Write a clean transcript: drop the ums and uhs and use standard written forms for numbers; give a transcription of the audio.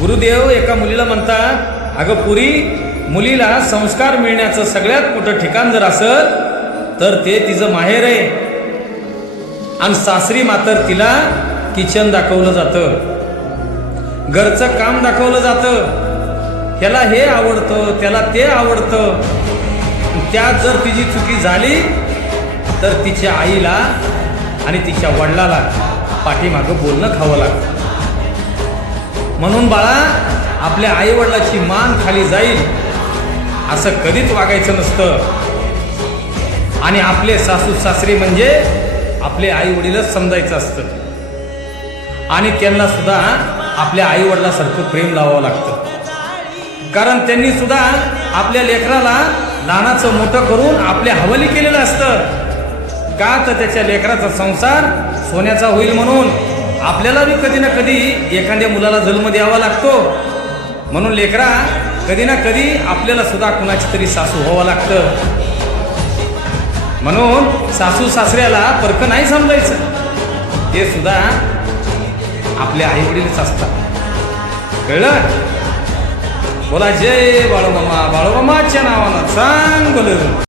गुरुदेव एका मुलीला म्हणतात, अगं पुरी, मुलीला संस्कार मिळण्याचं सगळ्यात मोठं ठिकाण जर असेल तर ते तिचं माहेर आहे. आणि सासरी मात्र तिला किचन दाखवलं जातं, घरचं काम दाखवलं जातं, ह्याला हे आवडतं त्याला ते आवडतं. त्यात जर तिची चुकी झाली तर तिच्या आईला आणि तिच्या वडिलाला पाठीमागं बोलणं खावं लागतं. म्हणून बाळा, आपल्या आईवडिलाची मान खाली जाईल असं कधीच वागायचं नसतं. आणि आपले सासू सासरे म्हणजे आपले आई वडीलच समजायचं असतं. आणि त्यांना सुद्धा आपल्या आई वडिलासारखं प्रेम लावावं लागतं. कारण त्यांनी सुद्धा आपल्या लेकराला लहानाचं मोठं करून आपल्या हवाली केलेलं असतं. का तर त्याच्या लेकराचा संसार सोन्याचा होईल म्हणून. आपल्याला बी कधी ना कधी एखाद्या मुलाला जन्म द्यावा लागतो. म्हणून लेकरा, कधी ना कधी आपल्याला सुद्धा कुणाची तरी सासू व्हावं लागतं. म्हणून सासू सासऱ्याला परक नाही समजायचं, ते सुद्धा आपले आई वडीलच असतात. कळलं? बोला जय बाळूमामा. बाळूमामाच्या नावानं चांगलं.